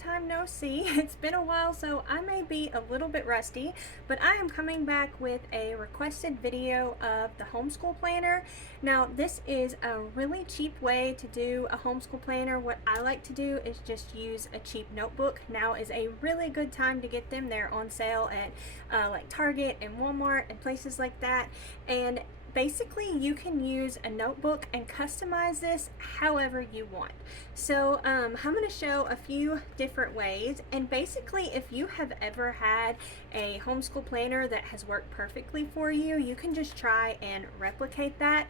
time no see. It's been a while, so I may be a little bit rusty, but I am coming back with a requested video of the homeschool planner. Now, this is a really cheap way to do a homeschool planner. What I like to do is just use a cheap notebook. Now is a really good time to get them. They're on sale at like Target and Walmart and places like that. And basically you can use a notebook and customize this however you want. So I'm going to show a few different ways, and basically if you have ever had a homeschool planner that has worked perfectly for you, you can just try and replicate that.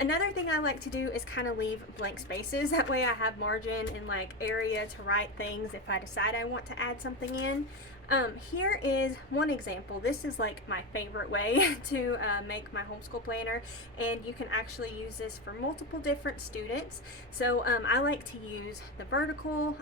Another thing I like to do is kind of leave blank spaces. That way I have margin and like area to write things if I decide I want to add something in. Here is one example. This is like my favorite way to make my homeschool planner, and you can actually use this for multiple different students. So I like to use the vertical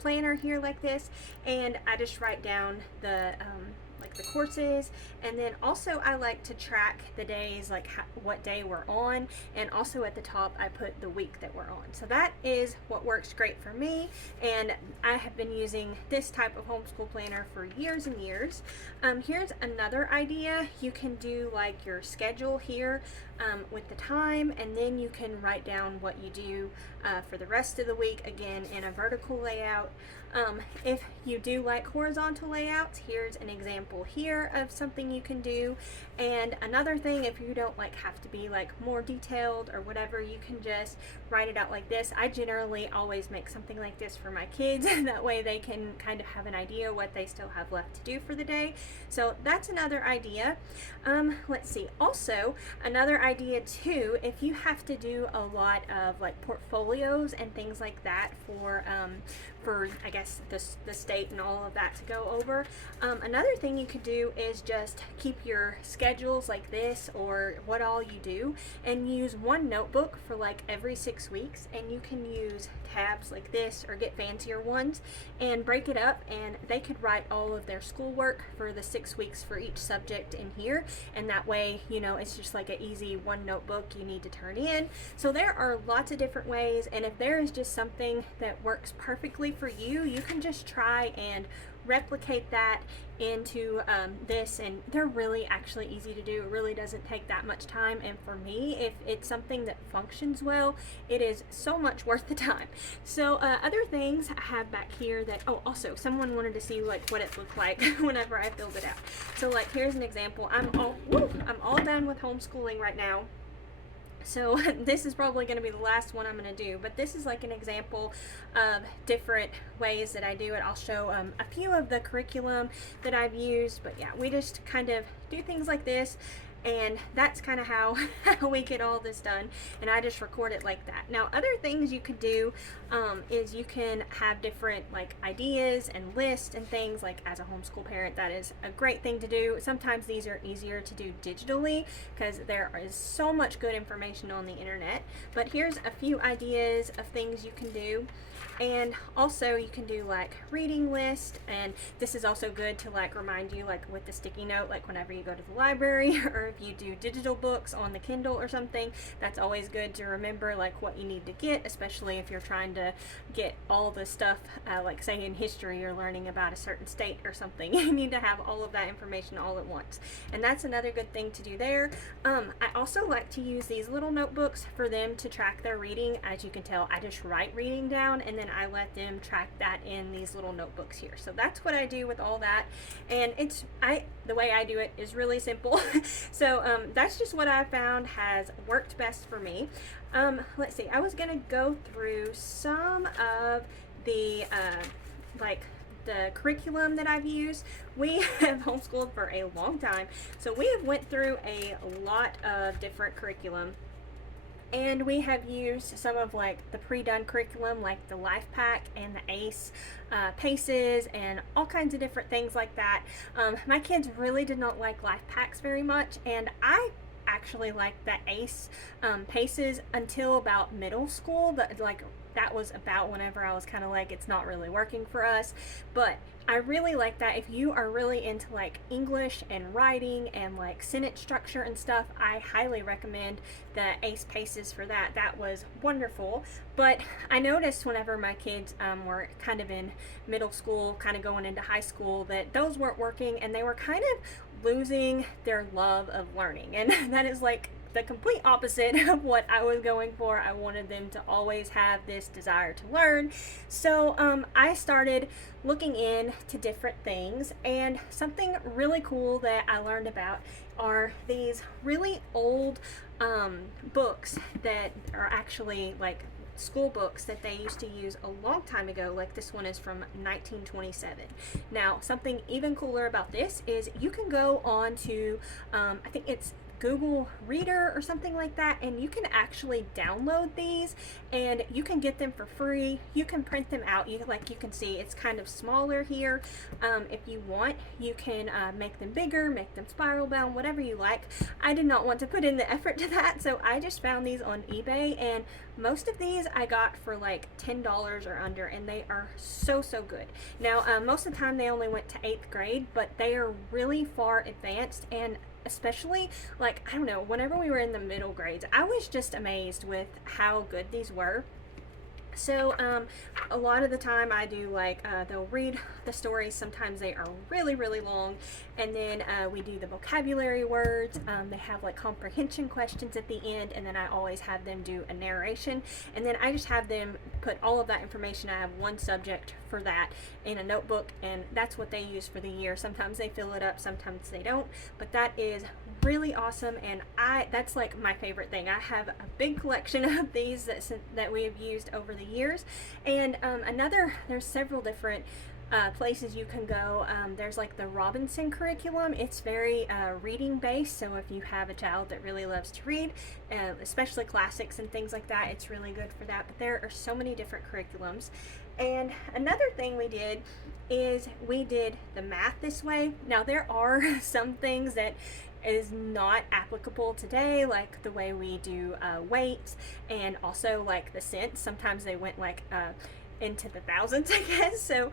planner here like this, and I just write down the like the courses, and then also I like to track the days, like what day we're on, and also at the top I put the week that we're on. So that is what works great for me, and I have been using this type of homeschool planner for years and years. Here's another idea. You can do like your schedule here with the time, and then you can write down what you do for the rest of the week, again in a vertical layout. If you do like horizontal layouts, here's an example here of something you can do. And another thing, if you don't like have to be like more detailed or whatever, you can just write it out like this. I generally always make something like this for my kids that way they can kind of have an idea what they still have left to do for the day. So that's another idea. Let's see, also another idea too, if you have to do a lot of like portfolios and things like that for I guess the state and all of that to go over. Another thing you could do is just keep your schedules like this, or what all you do, and use one notebook for like every 6 weeks, and you can use tabs like this or get fancier ones and break it up, and they could write all of their schoolwork for the 6 weeks for each subject in here, and that way, you know, it's just like an easy one notebook you need to turn in. So there are lots of different ways, and if there is just something that works perfectly for you, you can just try and replicate that into this, and they're really actually easy to do. It really doesn't take that much time, and for me, if it's something that functions well, it is so much worth the time. So other things I have back here that, oh, also someone wanted to see like what it looked like whenever I filled it out. So like here's an example. I'm all done with homeschooling right now. So this is probably going to be the last one I'm going to do, but this is like an example of different ways that I do it. I'll show a few of the curriculum that I've used, but yeah, we just kind of do things like this, and that's kind of how we get all this done, and I just record it like that. Now, other things you could do is you can have different like ideas and lists and things. Like as a homeschool parent, that is a great thing to do. Sometimes these are easier to do digitally because there is so much good information on the internet, but here's a few ideas of things you can do. And also you can do like reading list, and this is also good to like remind you, like with the sticky note, like whenever you go to the library, or if you do digital books on the Kindle or something, that's always good to remember like what you need to get, especially if you're trying to get all the stuff like say in history, you're learning about a certain state or something. You need to have all of that information all at once, and that's another good thing to do there. I also like to use these little notebooks for them to track their reading. As you can tell, I just write reading down, and then I let them track that in these little notebooks here. So that's what I do with all that, and the way I do it is really simple. So that's just what I found has worked best for me. Let's see, I was gonna go through some of the like the curriculum that I've used. We have homeschooled for a long time, so we have went through a lot of different curriculum, and we have used some of like the pre-done curriculum, like the Life Pack and the ACE PACES and all kinds of different things like that. My kids really did not like Life Packs very much, and I actually liked the ACE PACES until about middle school. But like that was about whenever I was kind of like, it's not really working for us. But I really like that. If you are really into like English and writing and like sentence structure and stuff, I highly recommend the Ace Paces for that. That was wonderful. But I noticed whenever my kids were kind of in middle school, kind of going into high school, that those weren't working and they were kind of losing their love of learning. And that is like the complete opposite of what I was going for. I wanted them to always have this desire to learn. So I started looking into different things, and something really cool that I learned about are these really old books that are actually like school books that they used to use a long time ago. Like this one is from 1927. Now, something even cooler about this is you can go on to I think it's Google Reader or something like that, and you can actually download these and you can get them for free. You can print them out. You can see it's kind of smaller here. If you want, you can make them bigger, make them spiral bound, whatever you like. I did not want to put in the effort to that, so I just found these on eBay, and most of these I got for like $10 or under, and they are so good. Now most of the time they only went to 8th grade, but they are really far advanced, and especially like, I don't know, whenever we were in the middle grades, I was just amazed with how good these were. So a lot of the time I do like they'll read the stories. Sometimes they are really long, and then we do the vocabulary words. They have like comprehension questions at the end, and then I always have them do a narration, and then I just have them put all of that information. I have one subject for that in a notebook, and that's what they use for the year. Sometimes they fill it up, sometimes they don't, but that is really awesome, and that's like my favorite thing. I have a big collection of these that we have used over the years. And there's several different places you can go. There's like the Robinson curriculum. It's very reading based, so if you have a child that really loves to read, especially classics and things like that, it's really good for that. But there are so many different curriculums. And another thing we did is we did the math this way. Now there are some things that is not applicable today, like the way we do weights, and also like the cents. Sometimes they went like into the thousands, I guess. So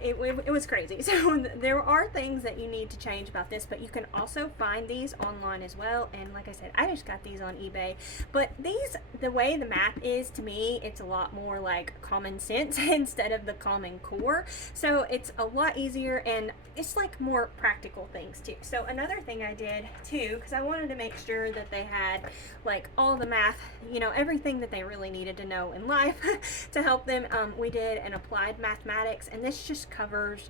it was crazy. So there are things that you need to change about this, but you can also find these online as well. And like I said, I just got these on eBay. But these, the way the math is, to me, it's a lot more like common sense instead of the Common Core. So it's a lot easier, and it's like more practical things too. So another thing I did too, because I wanted to make sure that they had like all the math, you know, everything that they really needed to know in life to help them, we did an applied mathematics, and this just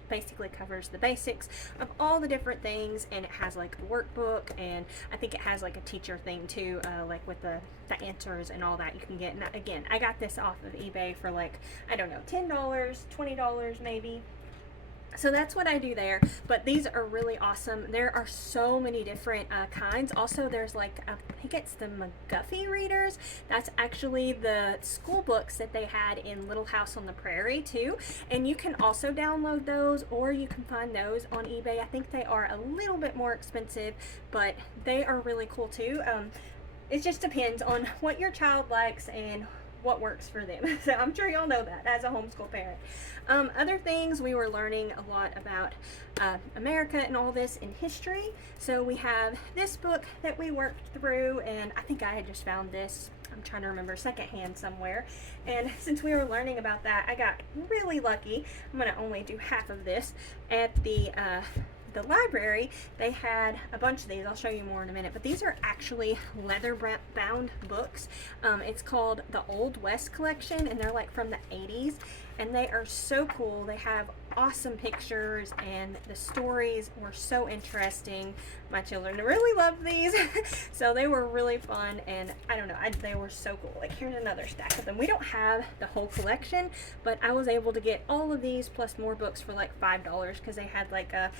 basically covers the basics of all the different things, and it has like a workbook, and I think it has like a teacher thing too, like with the answers and all that you can get. And again, I got this off of eBay for like, I don't know, $10, $20 maybe. So that's what I do there, but these are really awesome. There are so many different kinds. Also, there's like, I think it's the McGuffey readers. That's actually the school books that they had in Little House on the Prairie too. And you can also download those, or you can find those on eBay. I think they are a little bit more expensive, but they are really cool too. It just depends on what your child likes and what works for them. So I'm sure y'all know that as a homeschool parent. Other things, we were learning a lot about America and all this in history. So we have this book that we worked through, and I think I had just found this, I'm trying to remember, secondhand somewhere. And since we were learning about that, I got really lucky. I'm going to only do half of this. At the library, they had a bunch of these. I'll show you more in a minute, but these are actually leather bound books. It's called the Old West collection, and they're like from the 80s, and they are so cool. They have awesome pictures, and the stories were so interesting. My children really loved these. So they were really fun, and I don't know, they were so cool. Like, here's another stack of them. We don't have the whole collection, but I was able to get all of these plus more books for like $5, because they had like a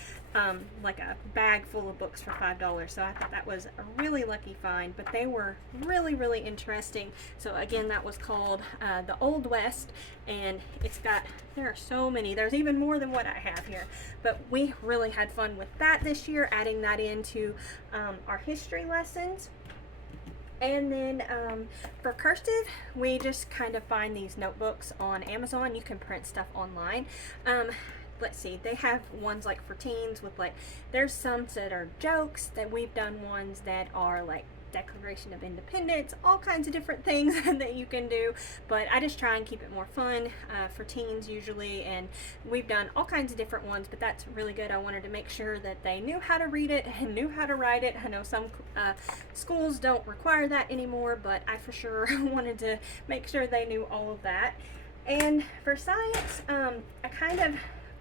bag full of books for $5. So I thought that was a really lucky find, but they were really interesting. So again, that was called the Old West, and there are so many. There's even more than what I have here, but we really had fun with that this year, adding that into our history lessons. And then for cursive, we just kind of find these notebooks on Amazon. You can print stuff online. Let's see, they have ones like for teens with like, there's some that are jokes, that we've done ones that are like Declaration of Independence, all kinds of different things that you can do, but I just try and keep it more fun for teens usually, and we've done all kinds of different ones, but that's really good. I wanted to make sure that they knew how to read it and knew how to write it. I know some schools don't require that anymore, but I for sure wanted to make sure they knew all of that. And for science, I kind of,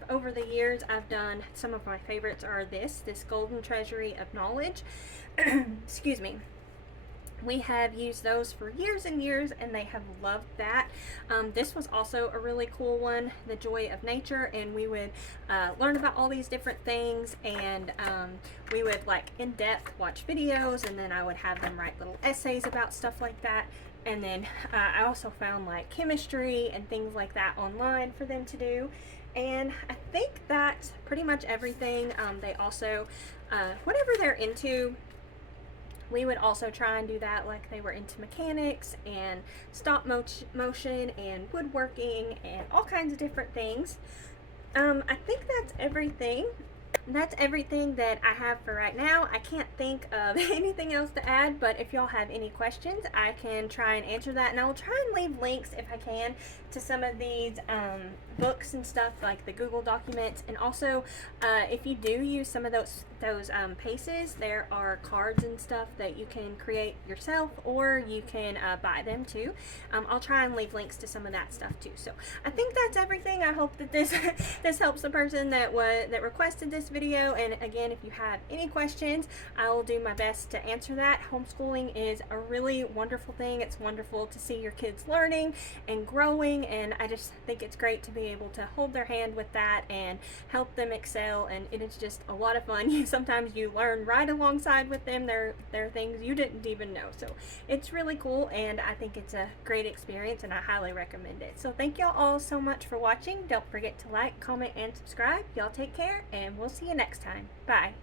over the years, I've done, some of my favorites are this golden treasury of knowledge. Excuse me. We have used those for years and years, and they have loved that. This was also a really cool one, the joy of nature, and we would learn about all these different things, and we would like in depth watch videos, and then I would have them write little essays about stuff like that. And then I also found like chemistry and things like that online for them to do. And I think that's pretty much everything. They also, whatever they're into, we would also try and do that. Like they were into mechanics and stop motion and woodworking and all kinds of different things. I think that's everything. That's everything that I have for right now. I can't think of anything else to add, but if y'all have any questions, I can try and answer that, and I will try and leave links if I can to some of these books and stuff, like the Google documents. And also if you do use some of those paces, there are cards and stuff that you can create yourself, or you can buy them too. I'll try and leave links to some of that stuff too. So I think that's everything. I hope that this this helps the person that requested this video. And again, if you have any questions, I will do my best to answer that. Homeschooling is a really wonderful thing. It's wonderful to see your kids learning and growing, and I just think it's great to be able to hold their hand with that and help them excel, and it is just a lot of fun. Sometimes you learn right alongside with them. There are things you didn't even know, so it's really cool, and I think it's a great experience, and I highly recommend it. So thank y'all all so much for watching. Don't forget to like, comment, and subscribe. Y'all take care, and we'll see you next time. Bye.